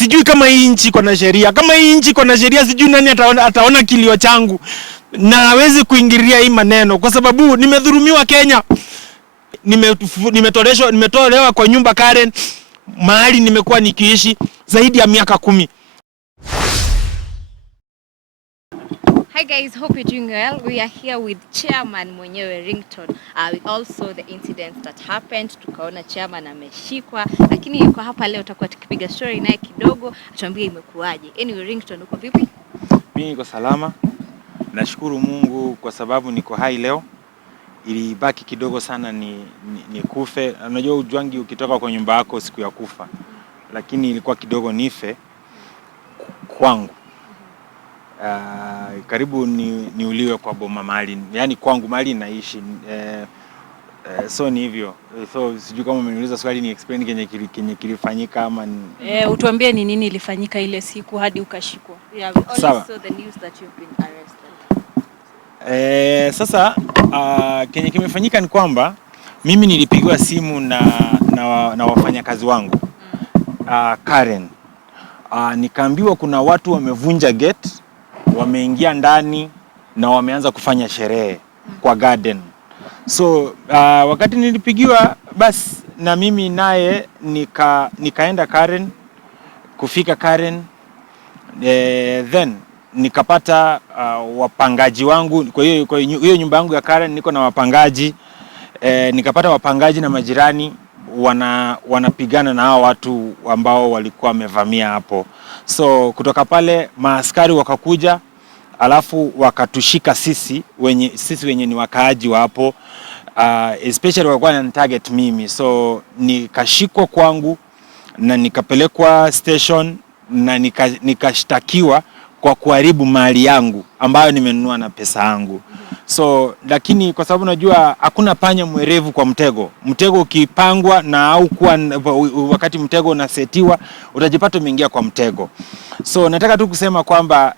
Sijui kama hii nchi iko na sheria. Kama hii nchi iko na sheria, sijui nani ataona kilio changu na hawezi kuingilia hii maneno, kwa sababu nimedhulumiwa Kenya. Nimetolewa kwa nyumba Karen, mahali nimekuwa nikiishi zaidi ya miaka 10. Hi guys, hope you're doing well. We are here with chairman mwenyewe Ringtone. We all saw the incidents that happened. Tukaona chairman ameshikwa, lakini kwa hapa leo tutakuwa tukipiga story naye kidogo, atuambie imekuaje. Anyway, Ringtone, uko vipi? Mimi niko salama. Nashukuru Mungu kwa sababu niko hai leo. Ilibaki kidogo sana ni kufe. Unajua ujuangi ukitoka kwa nyumba yako siku ya kufa. Lakini ilikuwa kidogo nife kwangu. Karibu niuliwe kwa boma mahali, yani kwangu mahali naishi. So ni hivyo. So sijui kama umeniuliza swali ni explain kenye kilifanyika ama utuambie ni nini ilifanyika ile siku hadi ukashikwa. Yeah, we only saw the news that you've been arrested. Sasa kenye kimefanyika ni kwamba mimi nilipigiwa simu na wafanyakazi wangu Karen. Nikaambiwa kuna watu wamevunja gate, wameingia ndani na wameanza kufanya sherehe kwa garden. So wakati nilipigiwa basi na mimi naye nikaenda Karen, kufika Karen, then nikapata wapangaji wangu. Kwa hiyo nyumba yangu ya Karen niko na wapangaji. Nikapata wapangaji na majirani wanapigana na hao watu ambao walikuwa wamevamia hapo. So kutoka pale maaskari wakakuja, alafu wakatushika sisi wenye ni wakaaji wa hapo. Especially walikuwa na target mimi. So nikashikwa kwangu na nikapelekwa station na nikashtakiwa kwa kuharibu mali yangu ambayo nimenunua na pesa yangu. So lakini kwa sababu najua hakuna panya mwerevu kwa mtego. Mtego ukipangwa na au kuwa wakati mtego unasetiwa utajipata umeingia kwa mtego. So nataka tu kusema kwamba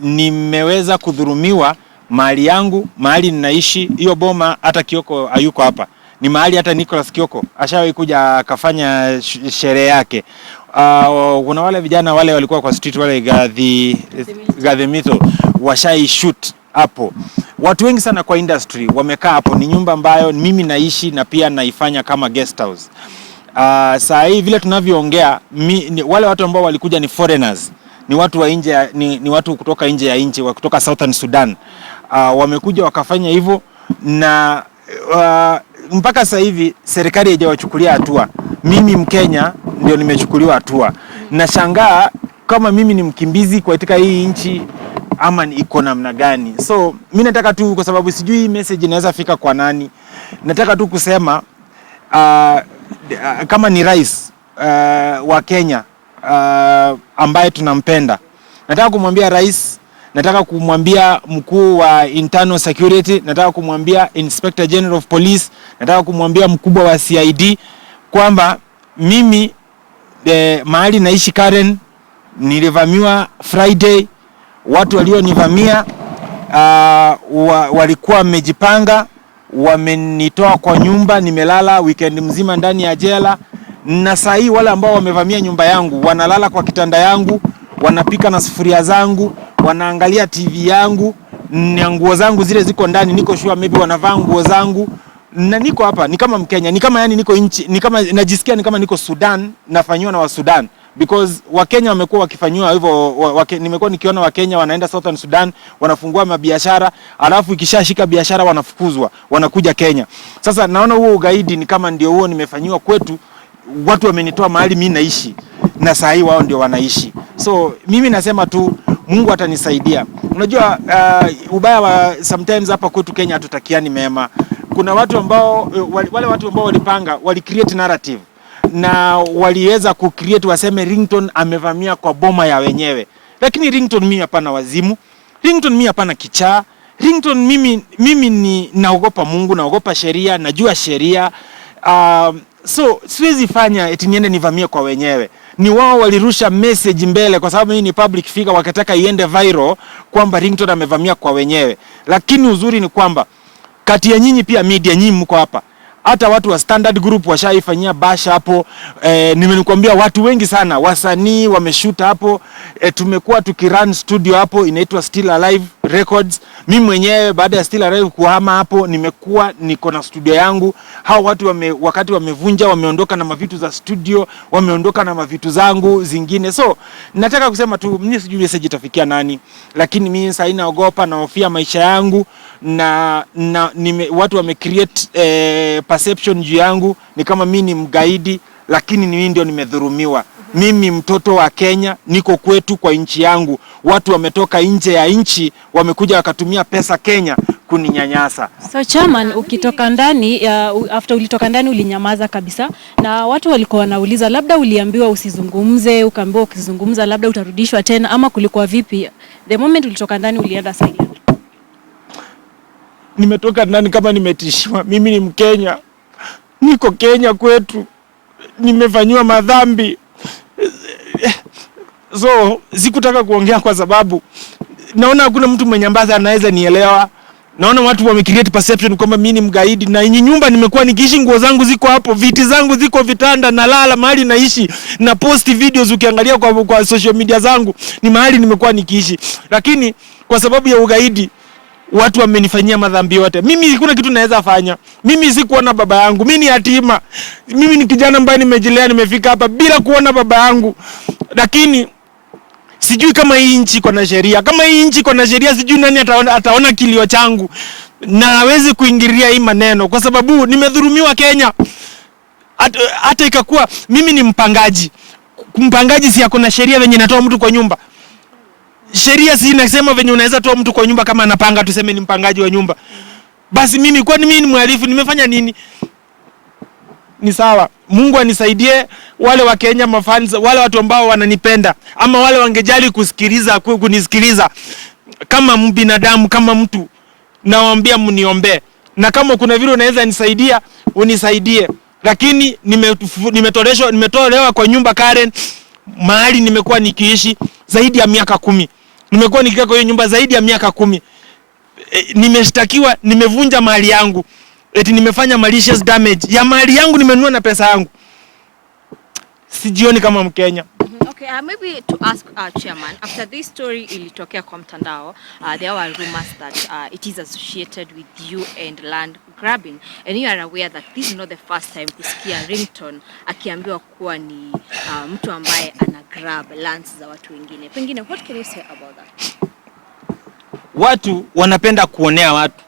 nimeweza kudhulumiwa mali yangu, mahali ninaishi. Hiyo boma hata Kioko hayuko hapa. Ni mahali hata Nicholas Kioko ashawahi kuja akafanya sherehe yake. Kuna wale vijana wale walikuwa kwa street wale Gadhimito washai shoot hapo. Watu wengi sana kwa industry wamekaa hapo. Ni nyumba ambayo mimi naishi na pia naifanya kama Guesthouse. Saa hii vile tunavyoongea, wale watu ambao walikuja ni foreigners. Ni watu wa nje, ni watu kutoka nje ya nchi, kutoka Southern Sudan. Wamekuja wakafanya hivyo na mpaka sasa hivi serikali haijawachukulia hatua. Mimi Mkenya ndio nimechukuliwa hatua. Nashangaa kama mimi ni mkimbizi katika hii nchi ama iko namna gani. So mimi nataka tu, kwa sababu sijui message inaweza fika kwa nani, nataka tu kusema kama ni rais wa Kenya ambaye tunampenda, nataka kumwambia rais, nataka kumwambia mkuu wa internal security, nataka kumwambia inspector general of police, nataka kumwambia mkubwa wa CID kwamba mimi mahali naishi Karen nilivamiwa Friday. Watu walionivamia walikuwa wamejipanga, wamenitoa kwa nyumba, nimelala weekend mzima ndani ya jela. Na saa hii wale ambao wamevamia nyumba yangu wanalala kwa kitanda yangu, wanapika na sufuria zangu, wanaangalia TV yangu, na nguo zangu zile ziko ndani, niko sure maybe wanavaa nguo zangu. Na niko hapa ni kama Mkenya, ni kama yani niko nchi, ni kama najisikia ni kama niko Sudan, nafanywa na wa Sudan. Because Wakenya wamekuwa wakifanywa hivyo. Nimekuwa nikiona Wakenya wanaenda Southern Sudan, wanafungua mabiashara, alafu ikishashika biashara wanafukuzwa, wanakuja Kenya. Sasa naona huo ugaidi ni kama ndio huo nimefanywa kwetu. Watu wamenitoa mahali mimi naishi na saa hii wao ndio wanaishi. So mimi nasema tu Mungu atanisaidia. Unajua ubaya wa sometimes hapa kwetu Kenya hatutakiani mema. Kuna watu ambao wale watu ambao walipanga, wali create narrative na waliweza kucreate waseme Ringtone amevamia kwa boma ya wenyewe. Lakini Ringtone mimi hapana wazimu. Ringtone mimi hapana kichaa. Ringtone mimi ni naogopa Mungu, naogopa sheria, najua sheria. So siwezi fanya eti niende nivamie kwa wenyewe. Ni wao walirusha message mbele, kwa sababu hii ni public figure, wakataka iende viral kwamba Ringtone amevamia kwa wenyewe. Lakini uzuri ni kwamba kati ya nyinyi pia media nyinyi mko hapa, Hata watu wa Standard Group washaifanyia bash hapo. Nimenikwambia watu wengi sana, wasanii wameshoot hapo. Tumekuwa tukirun studio hapo inaitwa Still Alive Records. Mimi mwenyewe baada ya Still Alive kuhama hapo, niko na studio yangu. Hao watu wakati wamevunja, wameondoka na mavitu za studio, wameondoka na mavitu zangu zingine. So nataka kusema tu, mimi sijui message itafikia nani, lakini mimi sasa naogopa, nahofia maisha yangu, na watu wamecreate perception juu yangu ni kama mimi ni mgaidi, lakini mimi ndio nimedhulumiwa. Mimi mtoto wa Kenya, niko kwetu kwa nchi yangu. Watu wametoka nje ya nchi, wamekuja wakatumia pesa Kenya kuninyanyasa. So chairman, ukitoka ndani, after ulitoka ndani ulinyamaza kabisa, na watu walikuwa wanauliza labda uliambiwa usizungumze, ukaambiwa ukizungumza labda utarudishwa tena, ama kulikuwa vipi? The moment ulitoka ndani ulienda silent. Nimetoka ndani kama nimetishiwa. Mimi ni Mkenya, niko Kenya kwetu, nimefanywa madhambi. So sikutaka kuongea kwa sababu naona hakuna mtu mwenye ambaza anaweza nielewa. Naona watu wamecreate perception kwamba mimi ni mgaidi, na nyumba nimekuwa nikiishi, nguo zangu ziko hapo, viti zangu ziko vitanda, nalala mahali naishi, na post videos ukiangalia kwa social media zangu, ni mahali nimekuwa nikiishi. Lakini kwa sababu ya ugaidi watu wamenifanyia madhambi yote. Mimi hakuna kitu naweza fanya. Mimi sikuona baba yangu. Mimi ni yatima. Mimi ni kijana ambaye nimejilea, nimefika hapa bila kuona baba yangu. Lakini sijui kama hii nchi iko na sheria. Kama hii nchi iko na sheria, sijui nani ataona kilio changu na hawezi kuingilia hii maneno, kwa sababu nimedhulumiwa Kenya. Hata ikakuwa mimi ni mpangaji. Mpangaji si yako na sheria venye natoa mtu kwa nyumba. Sheria si inasema venye unaweza toa mtu kwa nyumba kama anapanga, tuseme ni mpangaji wa nyumba. Basi mimi kwani mimi ni mhalifu, nimefanya nini? Ni sawa. Mungu anisaidie wale wa Kenya mafans, wale watu ambao wananipenda, ama wale wangejali kunisikiliza kama binadamu, kama mtu. Nawaambia mniombe. Na kama kuna vile unaweza nisaidia, unisaidie. Lakini nimetolewa kwa nyumba Karen, mahali nimekuwa nikiishi zaidi ya miaka 10. Nimekuwa nikikaa kwa hiyo nyumba zaidi ya miaka 10. Nimeshtakiwa, nimevunja mali yangu. Eti nimefanya malicious damage ya mali yangu, nimenunua na pesa yangu. Sijioni kama Mkenya. Okay, maybe to ask chairman, after this story ilitokea kwa mtandao, there were rumors that it is associated with you and land grabbing, and you are aware that this is not the first time kusikia Ringtone akiambiwa kuwa ni mtu ambaye ana grab lands za watu wengine. Pengine, what can you say about that? Watu wanapenda kuonea watu.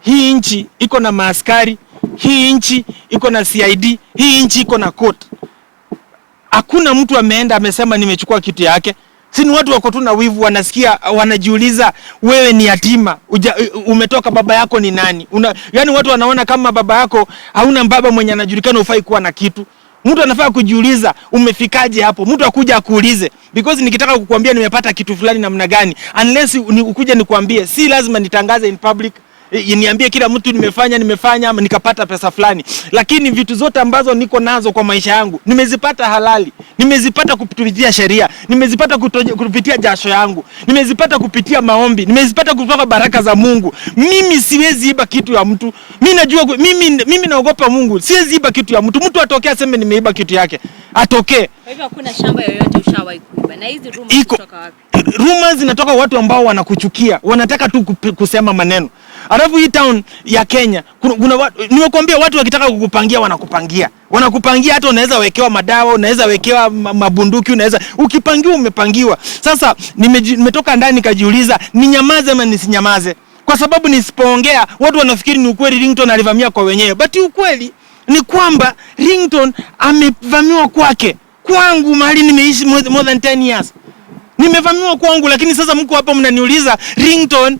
Hii nchi iko na maaskari, hii nchi iko na CID, hii nchi iko na court. Hakuna mtu ameenda amesema nimechukua kitu yake. Si ni watu wako tu na wivu, wanasikia, wanajiuliza wewe ni yatima, umetoka, baba yako ni nani? Yani watu wanaona kama baba yako hauna baba mwenye anajulikana, ufai kuwa na kitu. Mtu anafaa kujiuliza umefikaje hapo. Mtu akuja akuulize, because nikitaka kukuambia nimepata kitu fulani namna gani, unless ukuje nikuambie, si lazima nitangaze in public, niambie kila mtu nimefanya ama nikapata pesa fulani. Lakini vitu zote ambazo niko nazo kwa maisha yangu nimezipata halali, nimezipata kupitia sheria, nimezipata kupitia jasho yangu, nimezipata kupitia maombi, nimezipata kutoka baraka za Mungu. Mimi siwezi iba kitu ya mtu. Mimi najua mimi naogopa Mungu. Siwezi iba kitu ya mtu. Mtu atokee aseme nimeiba kitu yake, atokee. Kwa hivyo hakuna shamba yoyote ushawahi kuiba. Na hizi rumors kutoka wapi? Rumors zinatoka watu ambao wanakuchukia, wanataka tu kusema maneno. Alafu hii town ya Kenya, nimekuambia watu wakitaka kukupangia wanakupangia. Wanakupangia, hata unaweza wekewa madawa, unaweza wekewa mabunduki, ukipangiwa umepangiwa. Sasa nimetoka ndani nikajiuliza, ninyamaze ama nisinyamaze? Kwa sababu nisipoongea watu wanafikiri ni ukweli Ringtone alivamia kwa wenyewe. But ukweli ni kwamba Ringtone amevamiwa kwake. Kwangu mahali nimeishi more than 10 years. Nimevamiwa kwangu, lakini sasa mko hapa mnaniuliza Ringtone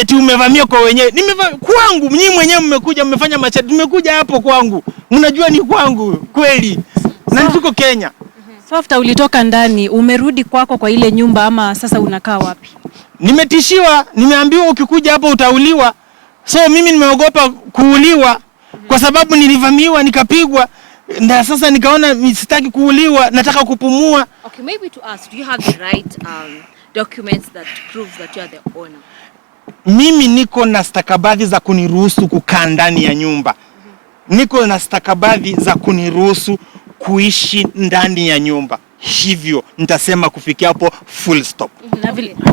eti umevamia kwa wenyewe. Kwangu, mimi mwenyewe mmekuja mmefanya machati, nimekuja hapo kwangu. Mnajua ni kwangu kweli. Na tuko Kenya. So after ulitoka ndani, umerudi kwako kwa ile nyumba ama sasa unakaa wapi? Nimetishiwa, nimeambiwa ukikuja hapo utauliwa. So mimi nimeogopa kuuliwa kwa sababu nilivamiwa nikapigwa. Na sasa nikaona sitaki kuuliwa, nataka kupumua. Okay, maybe to ask, do you have the right documents that prove that you are the owner? Mimi niko na stakabadhi za kuniruhusu kukaa ndani ya nyumba. niko na stakabadhi za kuniruhusu kuishi ndani ya nyumba. Hivyo nitasema kufikia hapo full stop.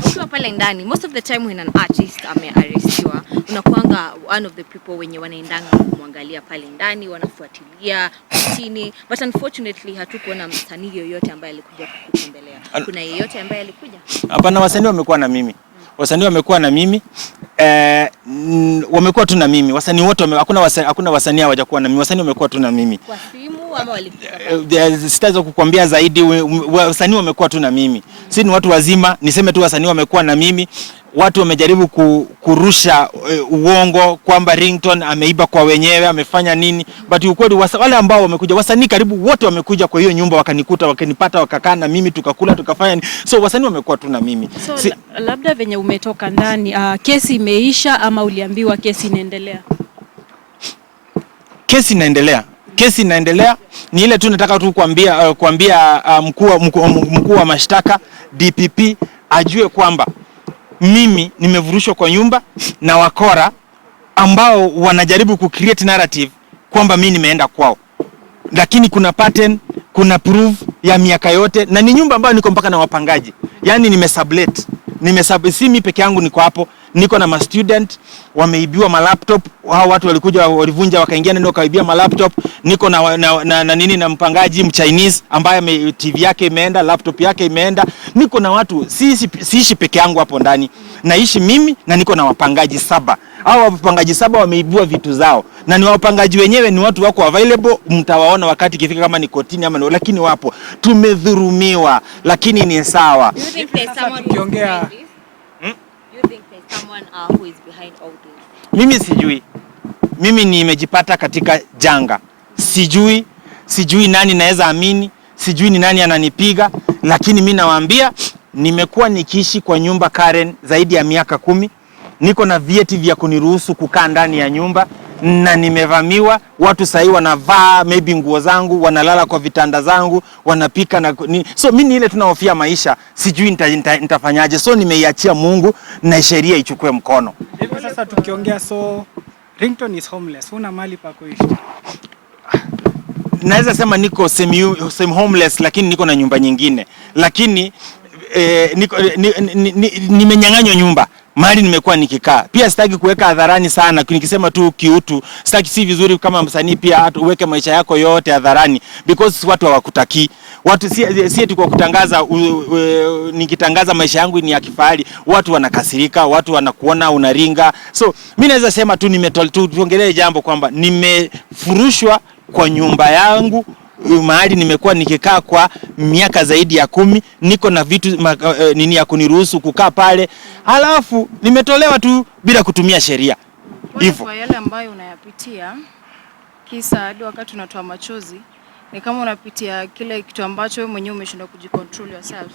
Ukiwa pale ndani, most of the time when an artist amearestiwa, unakuanga one of the people wenye wanaendanga kumwangalia pale ndani, wanafuatilia chini, but unfortunately hatukuona msanii yoyote ambaye alikuja kukutembelea. Kuna yeyote ambaye alikuja? Hapana, wasanii wamekuwa na mimi. Wasanii wamekuwa na mimi. Wamekuwa tu na mimi. Wasanii wote hakuna wasanii hawajakuwa na mimi. Wasanii wamekuwa tu na mimi. Kwa simu ama walifika? Sitaweza kukuambia zaidi. Wasanii wamekuwa tu na mimi. Sisi ni watu wazima, niseme tu wasanii wamekuwa na mimi. Watu wamejaribu kurusha uongo kwamba Ringtone ameiba kwa wenyewe, amefanya nini, but ukweli wale ambao wamekuja, wasanii karibu wote wamekuja kwa hiyo nyumba, wakanikuta, wakanipata, wakakaa na mimi, tukakula, tukafanya nini. So wasanii wamekuwa tu na mimi. So labda venye umetoka ndani, kesi imeisha ama uliambiwa kesi inaendelea? Kesi inaendelea. Kesi inaendelea. Ni ile tu nataka tu kuambia mkuu wa mashtaka DPP ajue kwamba mimi nimevurushwa kwa nyumba na wakora ambao wanajaribu kucreate narrative kwamba mimi nimeenda kwao. Lakini kuna pattern, kuna proof ya miaka yote, na ni nyumba ambayo niko mpaka na wapangaji. Yaani nimesublet. Si mimi peke yangu niko hapo, niko na ma student wameibiwa ma laptop. Hao watu walikuja, walivunja, wakaingia ndio kaibia ma laptop. Niko na mpangaji Mchinese ambaye TV yake imeenda, laptop yake imeenda. Niko na watu, siishi peke yangu hapo ndani. Naishi mimi na niko na wapangaji 7. Hao wapangaji 7 wameibiwa vitu zao. Na ni wapangaji wenyewe ni watu wako available, mtawaona wakati ikifika kama ni kotini ama lakini wapo. Tumedhurumiwa, lakini ni sawa. Tukiongea someone who is behind all this? Mimi sijui. Mimi nimejipata katika janga. Sijui nani naweza amini, sijui ni nani ananipiga, lakini mimi nawaambia nimekuwa nikiishi kwa nyumba Karen zaidi ya miaka 10. Niko na vyeti vya kuniruhusu kukaa ndani ya nyumba na nimevamiwa. Watu sasa wanavaa maybe nguo zangu, wanalala kwa vitanda zangu, wanapika so mimi ile tunahofia maisha, sijui nitafanyaje. So nimeiachia Mungu na sheria ichukue mkono. Hivi sasa tukiongea, so Ringtone is homeless. Huna mali pa kuishi? Naweza sema niko semi homeless, lakini niko na nyumba nyingine. Lakini nimenyang'anywa nyumba. Mahali nimekuwa nikikaa. Pia sitaki kuweka hadharani sana, nikisema tu kiutu. Sitaki, si vizuri kama msanii pia uweke maisha yako yote hadharani because watu hawakutaki. Watu si eti kwa kutangaza nikitangaza maisha yangu ni ya kifahari, watu wanakasirika, watu wanakuona unaringa. So mimi naweza sema tu tuongelee jambo kwamba nimefurushwa kwa nyumba yangu. Mahali nimekuwa nikikaa kwa miaka zaidi ya 10, niko na vitu nini ya kuniruhusu kukaa pale. Halafu nimetolewa tu bila kutumia sheria. Hivyo kwa yale ambayo unayapitia, kisa hadi wakati unatoa machozi, ni kama unapitia kile kitu ambacho wewe mwenyewe umeshindwa kujicontrol yourself.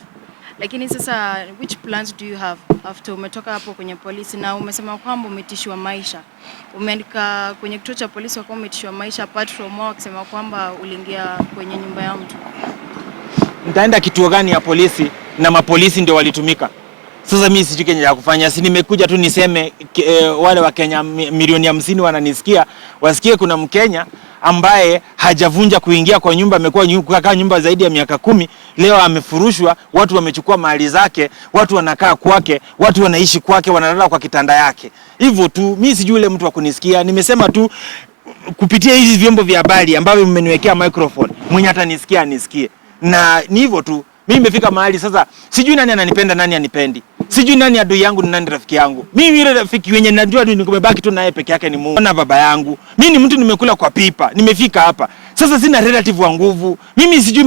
Lakini sasa which plans do you have after umetoka hapo kwenye polisi, na umesema kwamba umetishiwa maisha? Umeandika kwenye kituo cha polisi kwamba umetishiwa maisha apart from wao kusema kwamba uliingia kwenye nyumba ya mtu. Nitaenda kituo gani ya polisi na mapolisi ndio walitumika? Sasa mimi sijui Kenya ya kufanya. Si nimekuja tu niseme wale wa Kenya milioni 50 wananisikia, wasikie kuna Mkenya ambaye hajavunja kuingia kwa nyumba, amekuwa kukaa nyumba zaidi ya miaka 10, leo amefurushwa, watu wamechukua mali zake, watu wanakaa kwake, watu wanaishi kwake, wanalala kwa kitanda yake. Hivyo tu, mimi sijui yule mtu wa kunisikia. Nimesema tu kupitia hizi vyombo vya habari ambavyo mmeniwekea microphone, mwenye atanisikia anisikie. Na ni hivyo tu. Mimi nimefika mahali sasa sijui nani ananipenda, nani anipendi. Sijui nani adui yangu ni nani rafiki yangu. Mimi yule rafiki wenye najua tu nimebaki tu naye peke yake ni Mungu na baba yangu. Mimi ni mtu nimekula kwa pipa, nimefika hapa. Sasa sina relative wa nguvu. Mimi sijui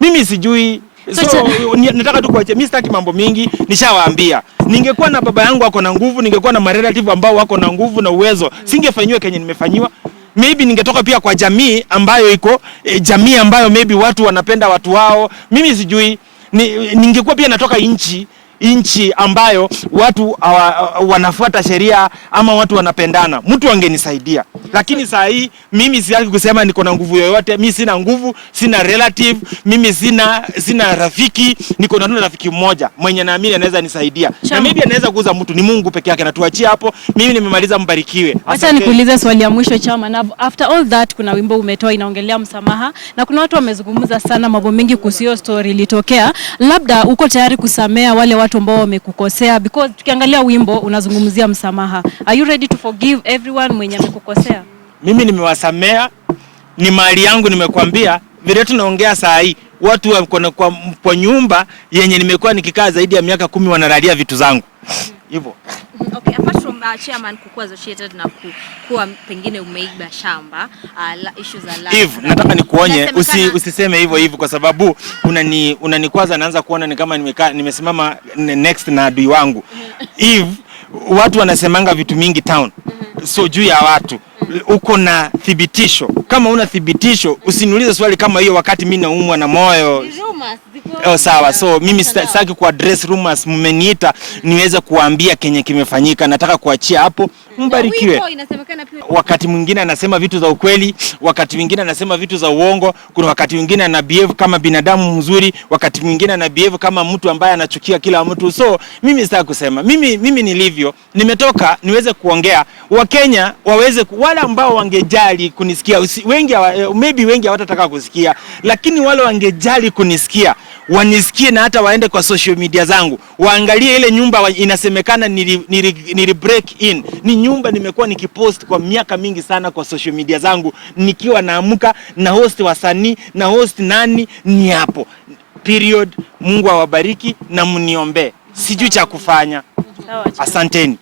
mimi sijui. So nataka tu kuacha. Mimi sitaki mambo mingi, nishawaambia. Ningekuwa na baba yangu wako na nguvu, ningekuwa na relative ambao wako na nguvu na uwezo, singefanywa Kenya nimefanywa. Maybe ningetoka pia kwa jamii ambayo iko jamii ambayo maybe watu wanapenda watu wao. Mimi sijui ningekuwa pia natoka nchi ambayo watu wanafuata sheria ama watu wanapendana, mtu angenisaidia. Lakini saa hii mimi sitaki kusema niko na nguvu yoyote. Mimi sina nguvu, sina relative, mimi sina rafiki. Niko na rafiki mmoja mwenye naamini anaweza nisaidia. Na maybe anaweza kuuza mtu, ni Mungu peke yake. Na tuachie hapo. Mimi nimemaliza, mbarikiwe. Acha nikuulize swali ya mwisho chama. Na after all that kuna wimbo umetoa inaongelea msamaha na kuna watu wamezungumza sana mambo mengi kuhusu hiyo story ilitokea. Labda uko tayari kusamea wale watu ambao wamekukosea, because tukiangalia wimbo unazungumzia msamaha. Are you ready to forgive everyone mwenye amekukosea? Mimi nimewasamea, ni mali yangu. Nimekwambia vile tunaongea saa hii watu wako kwa nyumba yenye nimekuwa nikikaa zaidi ya miaka 10 wanalalia vitu zangu hivyo. Okay, apart from chairman kukuwa associated na kuwa pengine umeiba shamba, issues za land. Eve, nataka nikuonye usiseme hivyo kwa sababu unanikwaza, naanza kuona ni kama nimesimama next na adui wangu. Eve, watu wanasemanga vitu mingi town. So juu ya watu uko na thibitisho. Kama una thibitisho usiniulize swali kama hiyo wakati mimi naumwa na moyo. Sawa, so mimi sitaki ku address rumors. Mmeniita niweze kuambia kenye kimefanyika. Nataka kuachia hapo, mbarikiwe. Wakati mwingine anasema vitu za ukweli, wakati mwingine anasema vitu za uongo, kuna wakati mwingine ana behave kama binadamu mzuri, wakati mwingine ana behave kama mtu ambaye anachukia kila mtu. So mimi sitaki kusema. Mimi nilivyo, nimetoka niweze kuongea. Wakenya waweze wale ambao wangejali kunisikia, wengi hawatataka kusikia, lakini wale wangejali kunisikia wanisikie, na hata waende kwa social media zangu waangalie ile nyumba inasemekana nili break in. Ni nyumba nimekuwa nikipost kwa miaka mingi sana kwa social media zangu, nikiwa naamka na host wasanii na host nani ni hapo. Period. Mungu awabariki na mniombe. Sijui cha kufanya. Asanteni.